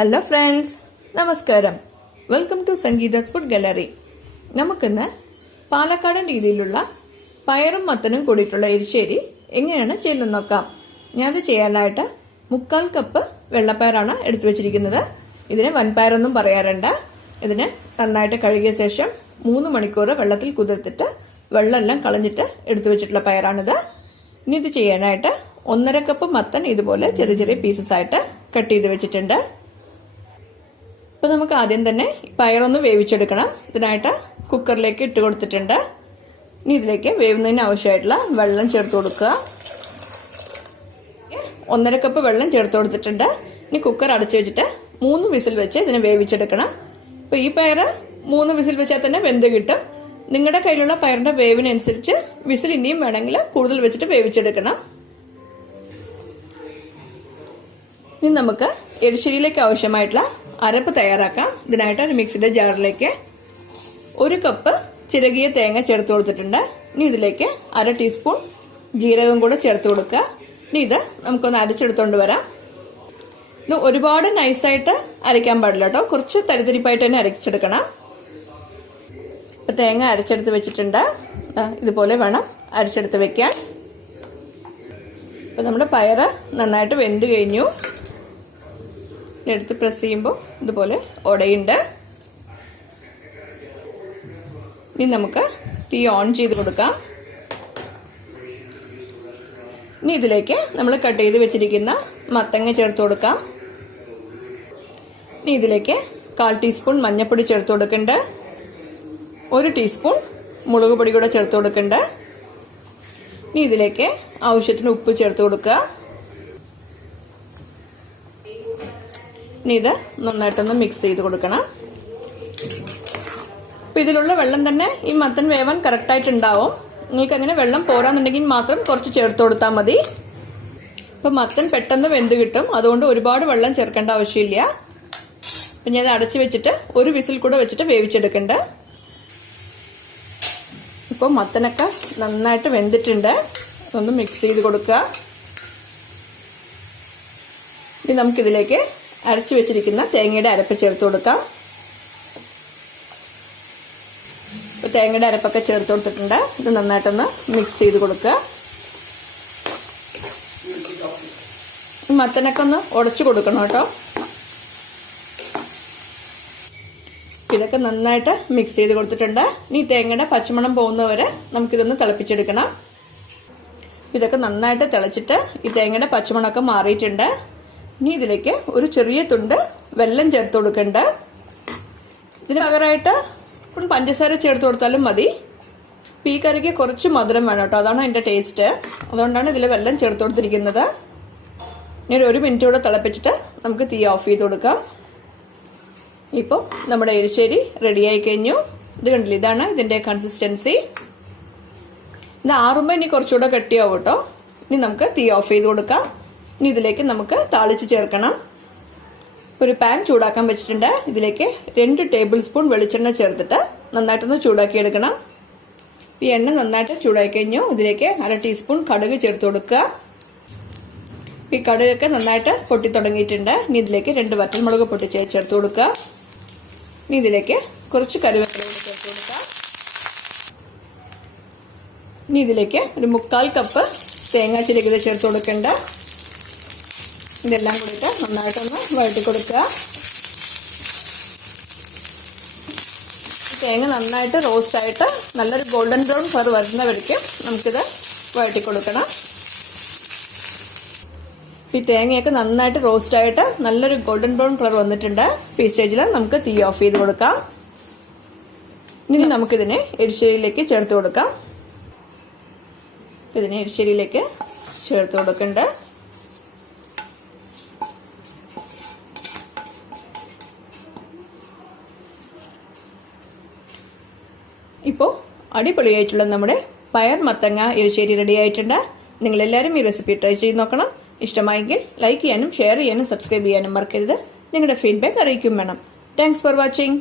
Hello friends, നമസ്കാരം. Welcome to Sangeetha's food gallery. നമുക്കിന്ന് പാലക്കാടൻ രീതിയിലുള്ള പയറും മത്തനും കൂടിയിട്ടുള്ള എരിശ്ശേരി എങ്ങനെയാണ് ചെയ്യുന്നത് നോക്കാം. ഞാനത് ചെയ്യാനായിട്ട് 3/4 കപ്പ് വെള്ളപ്പയറാണ് എടുത്തു വെച്ചിരിക്കുന്നത്. ഇതിന് വൻപയറൊന്നും പറയാറുണ്ട്. ഇതിന് നന്നായിട്ട് കഴുകിയ ശേഷം 3 മണിക്കൂർ വെള്ളത്തിൽ കുതിർത്തിട്ട് വെള്ളമെല്ലാം കളഞ്ഞിട്ട് എടുത്തു വെച്ചിട്ടുള്ള പയറാണിത്. ഇനി ഇത് ചെയ്യാനായിട്ട് 1.5 കപ്പ് മത്തൻ ഇതുപോലെ ചെറിയ ചെറിയ പീസസ് ആയിട്ട് കട്ട് ചെയ്ത് വെച്ചിട്ടുണ്ട്. ഇപ്പൊ നമുക്ക് ആദ്യം തന്നെ പയറൊന്ന് വേവിച്ചെടുക്കണം. ഇതിനായിട്ട് കുക്കറിലേക്ക് ഇട്ട് കൊടുത്തിട്ടുണ്ട്. ഇനി ഇതിലേക്ക് വേവുന്നതിന് ആവശ്യമായിട്ടുള്ള വെള്ളം ചേർത്ത് കൊടുക്കുക. 1.5 കപ്പ് വെള്ളം ചേർത്ത് കൊടുത്തിട്ടുണ്ട്. ഇനി കുക്കർ അടച്ചു വെച്ചിട്ട് 3 വിസിൽ വെച്ച് ഇതിനെ വേവിച്ചെടുക്കണം. ഇപ്പൊ ഈ പയറ് 3 വിസിൽ വെച്ചാൽ തന്നെ വെന്ത് കിട്ടും. നിങ്ങളുടെ കയ്യിലുള്ള പയറിന്റെ വേവിനനുസരിച്ച് വിസിൽ ഇനിയും വേണമെങ്കിൽ കൂടുതൽ വെച്ചിട്ട് വേവിച്ചെടുക്കണം. ഇനി നമുക്ക് എരിശ്ശേരിയിലേക്ക് ആവശ്യമായിട്ടുള്ള അരപ്പ് തയ്യാറാക്കാം. ഇതിനായിട്ട് ഒരു മിക്സിയുടെ ജാറിലേക്ക് 1 കപ്പ് ചിരകിയ തേങ്ങ ചേർത്ത് കൊടുത്തിട്ടുണ്ട്. ഇനി ഇതിലേക്ക് 1/2 ടീസ്പൂൺ ജീരകം കൂടെ ചേർത്ത് കൊടുക്കുക. ഇനി ഇത് നമുക്കൊന്ന് അരച്ചെടുത്തോണ്ട് വരാം. ഇത് ഒരുപാട് നൈസായിട്ട് അരയ്ക്കാൻ പാടില്ല കേട്ടോ, കുറച്ച് തരിതരിപ്പായിട്ട് തന്നെ അരച്ചെടുക്കണം. ഇപ്പൊ തേങ്ങ അരച്ചെടുത്ത് വെച്ചിട്ടുണ്ട്. ഇതുപോലെ വേണം അരച്ചെടുത്ത് വെക്കാൻ. ഇപ്പൊ നമ്മുടെ പയറ് നന്നായിട്ട് വെന്ത് കഴിഞ്ഞു. എടുത്ത് പ്രസ് ചെയ്യുമ്പോൾ ഇതുപോലെ ഉടയുണ്ട്. ഇനി നമുക്ക് തീ ഓൺ ചെയ്ത് കൊടുക്കാം. ഇനി ഇതിലേക്ക് നമ്മൾ കട്ട് ചെയ്ത് വെച്ചിരിക്കുന്ന മത്തങ്ങ ചേർത്ത് കൊടുക്കാം. ഇനി ഇതിലേക്ക് 1/4 ടീസ്പൂൺ മഞ്ഞൾപ്പൊടി ചേർത്ത് കൊടുക്കുന്നുണ്ട്. 1 ടീസ്പൂൺ മുളക് പൊടി കൂടെ ചേർത്ത് കൊടുക്കുന്നുണ്ട്. ഇനി ഇതിലേക്ക് ആവശ്യത്തിന് ഉപ്പ് ചേർത്ത് കൊടുക്കുക. ഇനി ഇത് നന്നായിട്ടൊന്ന് മിക്സ് ചെയ്ത് കൊടുക്കണം. അപ്പൊ ഇതിലുള്ള വെള്ളം തന്നെ ഈ മത്തൻ വേവാൻ കറക്റ്റായിട്ട് ഉണ്ടാവും. നിങ്ങൾക്ക് അങ്ങനെ വെള്ളം പോരാന്നുണ്ടെങ്കിൽ മാത്രം കുറച്ച് ചേർത്ത് കൊടുത്താൽ മതി. ഇപ്പൊ മത്തൻ പെട്ടെന്ന് വെന്ത് കിട്ടും. അതുകൊണ്ട് ഒരുപാട് വെള്ളം ചേർക്കേണ്ട ആവശ്യമില്ല. അപ്പൊ ഞാൻ അടച്ചു വെച്ചിട്ട് 1 വിസിൽ കൂടെ വെച്ചിട്ട് വേവിച്ചെടുക്കണ്ട. ഇപ്പൊ മത്തനൊക്കെ നന്നായിട്ട് വെന്തിട്ടുണ്ട്. ഒന്ന് മിക്സ് ചെയ്ത് കൊടുക്കുക. ഇനി നമുക്കിതിലേക്ക് അരച്ചു വെച്ചിരിക്കുന്ന തേങ്ങയുടെ അരപ്പ് ചേർത്ത് കൊടുക്കാം. ഇപ്പൊ തേങ്ങയുടെ അരപ്പൊക്കെ ചേർത്ത് കൊടുത്തിട്ടുണ്ട്. ഇത് നന്നായിട്ടൊന്ന് മിക്സ് ചെയ്ത് കൊടുക്കുക. മത്തനൊക്കെ ഒന്ന് ഉടച്ചു കൊടുക്കണം കേട്ടോ. ഇതൊക്കെ നന്നായിട്ട് മിക്സ് ചെയ്ത് കൊടുത്തിട്ടുണ്ട്. ഇനി തേങ്ങയുടെ പച്ചമണം പോകുന്നവരെ നമുക്കിതൊന്ന് തിളപ്പിച്ചെടുക്കണം. ഇതൊക്കെ നന്നായിട്ട് തിളച്ചിട്ട് ഈ തേങ്ങയുടെ പച്ചമണമൊക്കെ മാറിയിട്ടുണ്ട്. ഇനി ഇതിലേക്ക് ഒരു ചെറിയ തുണ്ട് വെള്ളം ചേർത്ത് കൊടുക്കണ്ട്. ഇതിന് പകരമായിട്ട് പഞ്ചസാര ചേർത്ത് കൊടുത്താലും മതി. ഈ കറിക്ക് കുറച്ച് മധുരം വേണം കേട്ടോ, അതാണ് അതിന്റെ ടേസ്റ്റ്. അതുകൊണ്ടാണ് ഇതിൽ വെള്ളം ചേർത്ത് കൊടുത്തിരിക്കുന്നത്. ഇനി 1 മിനിറ്റ് കൂടെ തിളപ്പിച്ചിട്ട് നമുക്ക് തീ ഓഫ് ചെയ്ത് കൊടുക്കാം. ഇപ്പോൾ നമ്മുടെ എരിശ്ശേരി റെഡിയായി കഴിഞ്ഞു. ഇത് കണ്ടില്ല, ഇതാണ് ഇതിന്റെ കൺസിസ്റ്റൻസി. ഇത് ആറുമ്പോൾ ഇനി കുറച്ചുകൂടെ കട്ടിയാവും കേട്ടോ. ഇനി നമുക്ക് തീ ഓഫ് ചെയ്ത് കൊടുക്കാം. ഇനി ഇതിലേക്ക് നമുക്ക് താളിച്ച് ചേർക്കണം. ഒരു പാൻ ചൂടാക്കാൻ വെച്ചിട്ടുണ്ട്. ഇതിലേക്ക് 2 ടേബിൾ സ്പൂൺ വെളിച്ചെണ്ണ ചേർത്തിട്ട് നന്നായിട്ടൊന്ന് ചൂടാക്കി എടുക്കണം. ഈ എണ്ണ നന്നായിട്ട് ചൂടാക്കി കഴിഞ്ഞു. ഇതിലേക്ക് 1/2 ടീസ്പൂൺ കടുക് ചേർത്ത് കൊടുക്കുക. ഈ കടുകൊക്കെ നന്നായിട്ട് പൊട്ടി തുടങ്ങിയിട്ടുണ്ട്. ഇനി ഇതിലേക്ക് 2 വറ്റൽമുളക് പൊട്ടിച്ച് ചേർത്ത് കൊടുക്കുക. ഇനി ഇതിലേക്ക് കുറച്ച് കറിവേപ്പില ചേർത്ത് കൊടുക്കുക. ഇനി ഇതിലേക്ക് ഒരു 3/4 കപ്പ് തേങ്ങ ചിരകിയത് ചേർത്ത് കൊടുക്കേണ്ട. ഇതെല്ലാം കൂടിയിട്ട് നന്നായിട്ടൊന്ന് വഴറ്റി കൊടുക്കുക. തേങ്ങ നന്നായിട്ട് റോസ്റ്റ് ആയിട്ട് നല്ലൊരു ഗോൾഡൻ ബ്രൗൺ കളർ വരുന്നവരേക്കും നമുക്കിത് വഴറ്റി കൊടുക്കണം. ഈ തേങ്ങയൊക്കെ നന്നായിട്ട് റോസ്റ്റ് ആയിട്ട് നല്ലൊരു ഗോൾഡൻ ബ്രൗൺ കളർ വന്നിട്ടുണ്ട്. ഈ സ്റ്റേജിൽ നമുക്ക് തീ ഓഫ് ചെയ്ത് കൊടുക്കാം. ഇനി നമുക്കിതിനെ എരിശ്ശേരിയിലേക്ക് ചേർത്ത് കൊടുക്കാം. ഇതിനെ എരിശ്ശേരിയിലേക്ക് ചേർത്ത് കൊടുക്കണ്ട്. ഇപ്പോൾ അടിപൊളിയായിട്ടുള്ള നമ്മുടെ പയർ മത്തങ്ങ എരിശ്ശേരി റെഡി ആയിട്ടുണ്ട്. നിങ്ങളെല്ലാവരും ഈ റെസിപ്പി ട്രൈ ചെയ്ത് നോക്കണം. ഇഷ്ടമായെങ്കിൽ ലൈക്ക് ചെയ്യാനും ഷെയർ ചെയ്യാനും സബ്സ്ക്രൈബ് ചെയ്യാനും മറക്കരുത്. നിങ്ങളുടെ ഫീഡ്ബാക്ക് അറിയിക്കും വേണം. Thanks for watching.